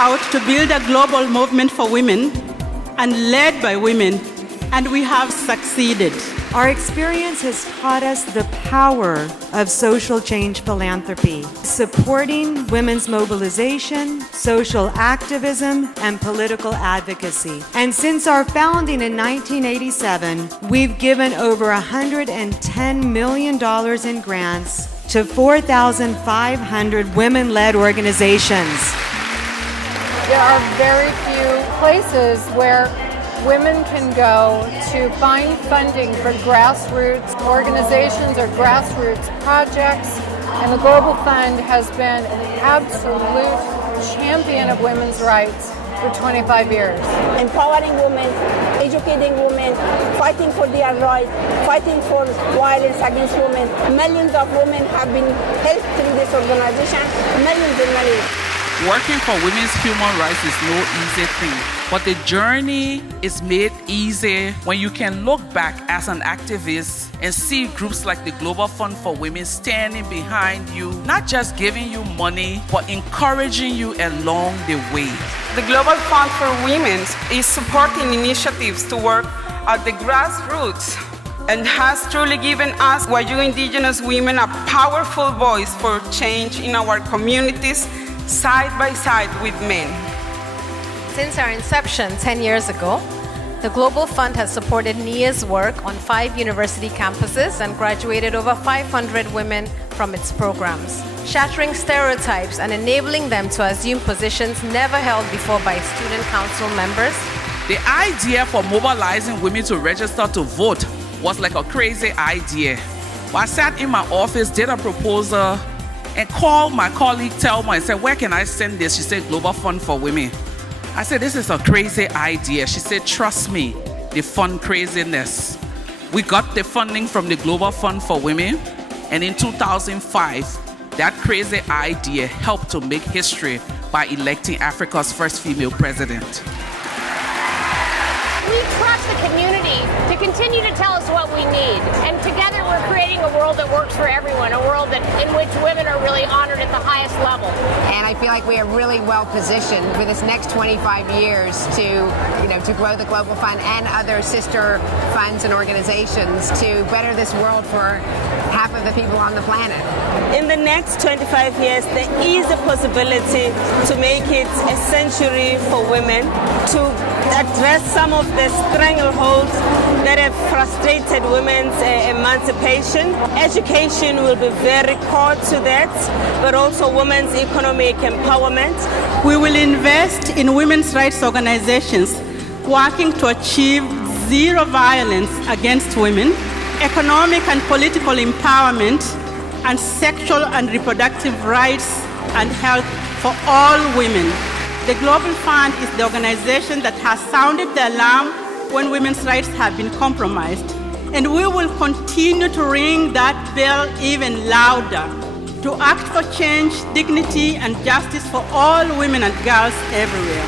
out to build a global movement for women and led by women, and we have succeeded. Our experience has taught us the power of social change philanthropy, supporting women's mobilization, social activism, and political advocacy. And since our founding in 1987, we've given over $110 million in grants to 4,500 women-led organizations. There are very few places where women can go to find funding for grassroots organizations or grassroots projects, and the Global Fund has been an absolute champion of women's rights for 25 years. Empowering women, educating women, fighting for their rights, fighting for violence against women. Millions of women have been helped through this organization, millions and millions. Working for women's human rights is no easy thing, but the journey is made easy when you can look back as an activist and see groups like the Global Fund for Women standing behind you, not just giving you money, but encouraging you along the way. The Global Fund for Women is supporting initiatives to work at the grassroots and has truly given us, Wayuu Indigenous women, a powerful voice for change in our communities, side by side with men. Since our inception 10 years ago, the Global Fund has supported NIA's work on 5 university campuses and graduated over 500 women from its programs, shattering stereotypes and enabling them to assume positions never held before by student council members. The idea for mobilizing women to register to vote was like a crazy idea. I sat in my office, did a proposal, and called my colleague Thelma and said, where can I send this? She said, Global Fund for Women. I said, this is a crazy idea. She said, trust me, they fund craziness. We got the funding from the Global Fund for Women, and in 2005, that crazy idea helped to make history by electing Africa's first female president. We trust the community to continue to tell us what we need. And together we're creating a world that works for everyone, a world in which women are really honored at the highest level. And I feel like we are really well positioned for this next 25 years to grow the Global Fund and other sister funds and organizations to better this world for half of the people on the planet. In the next 25 years, there is a possibility to make it a century for women, to address some of the strangleholds that have frustrated women's emancipation. Education will be very core to that, but also women's economic empowerment. We will invest in women's rights organizations working to achieve zero violence against women, economic and political empowerment, and sexual and reproductive rights and health for all women. The Global Fund is the organization that has sounded the alarm when women's rights have been compromised. And we will continue to ring that bell even louder, to act for change, dignity, and justice for all women and girls everywhere.